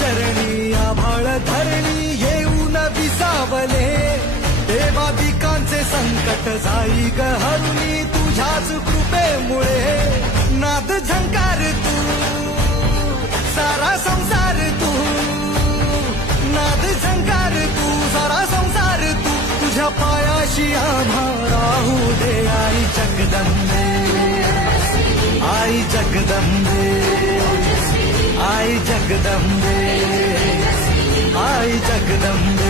चरणी आभाळ धरणी येऊन विसावले, देवादिकांचे संकट जाई ग हरुनी तुझ्याच कृपेमुळे. नाद झंकार तू सारा संसार तू, नाद झंकार तू सारा संसार तू, तुझ्या पायाशी आम्हा राहू दे. आई जगदंबे, आई जगदंबे, आई जगदंबे, आई जगदंबे.